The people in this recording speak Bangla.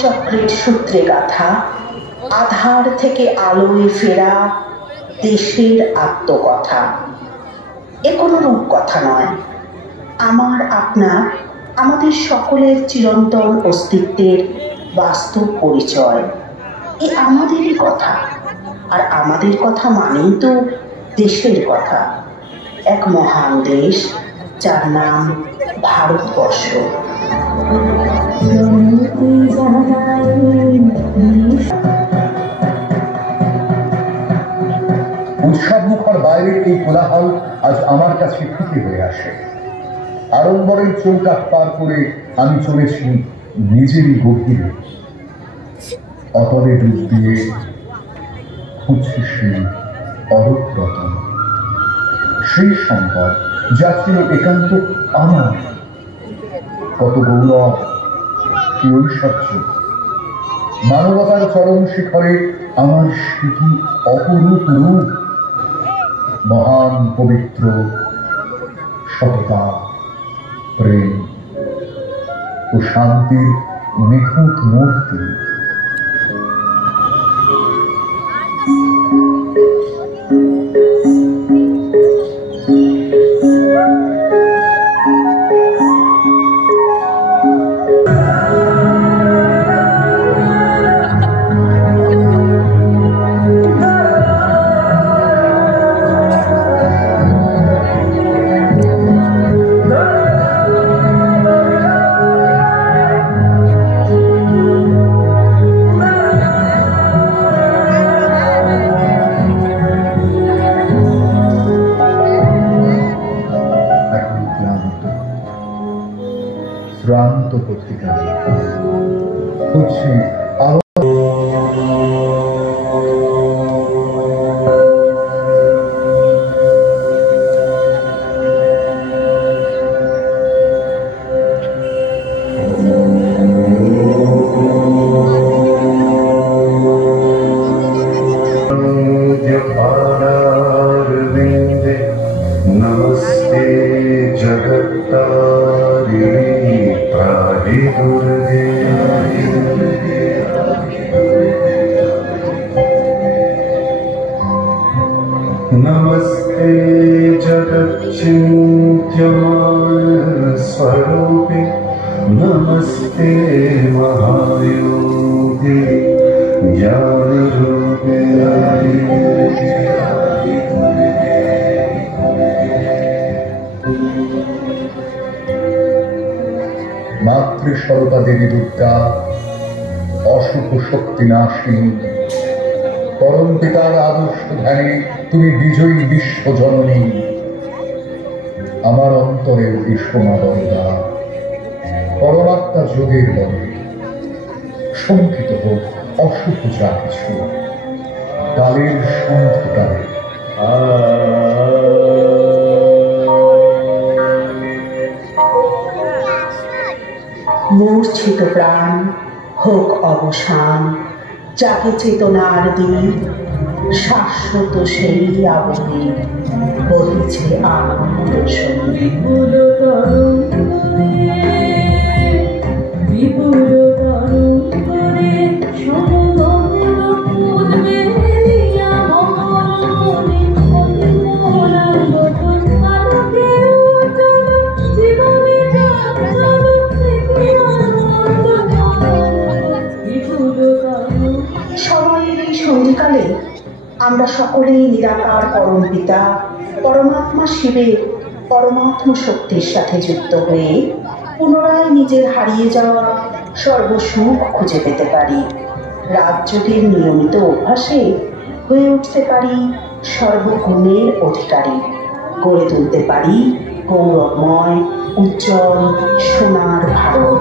কালচক্রের সূত্রে গাথা আধার থেকে আলোয় ফেরা দেশের আত্মকথা। এ কোনো রূপকথা নয়, আমার আপনার আমাদের সকলের চিরন্তন অস্তিত্বের বাস্তব পরিচয়। এ আমাদেরই কথা, আর আমাদের কথা মানেই তো দেশের কথা। এক মহান দেশ যার নাম ভারতবর্ষ। উৎসব মুখর বাইরের এই কোলাহল আজ আমার কাছে ফিকে হয়ে আসে। আড়ম্বরের চৌকাঠ পার করে আমি চলেছি নিজেরই গভীরে। অতলে ডুব দিয়ে খুঁজছি সেই অরূপ রতন, সেই সম্পদ যা ছিল একান্ত আমার। কত গৌরব, কি ঐশ্বর্য! মানবতার চরম শিখরে আমার শুধু অপরূপ রূপ, মহান পবিত্র সততা, প্রেম ও শান্তির নিখুঁত মূর্তি। শ্রান্ত পত্রিকা হচ্ছে नमस्ते जगत्तारिणी त्राहि दुर्गे। नमस्ते जगच्चिन्त्यमान स्वरूपे, नमस्ते महायोगी ज्ञानरूपे। মাতৃস্বরূপা দেবী দুর্গা, অশুভ শক্তি নাশিনী, পরম পিতার আদর্শ ধ্যানে তুমি বিজয়ী বিশ্বজননী। আমার অন্তরের বিশ্বমা দরগা, পরমাত্মা যোগের বলে শঙ্কিত হোক অশুভ যা কিছু, কালের সন্ধিকালে মূর্ছিত প্রাণ হোক অবসান, জাগে চেতনার দিন, শাশ্বত সেই আবহে বহিছে আনন্দ সঙ্গী। সন্ধিকালে আমরা সকলেই নিরাকার পরম পিতা পরমাত্মা শিবের পরমাত্ম শক্তির সাথে যুক্ত হয়ে পুনরায় নিজের হারিয়ে যাওয়া সর্বসুখ খুঁজে পেতে পারি। রাজযোগের নিয়মিত অভ্যাসে হয়ে উঠতে পারি সর্বগুণের অধিকারী, গড়ে তুলতে পারি গৌরবময় উজ্জ্বল সোনার ভারত।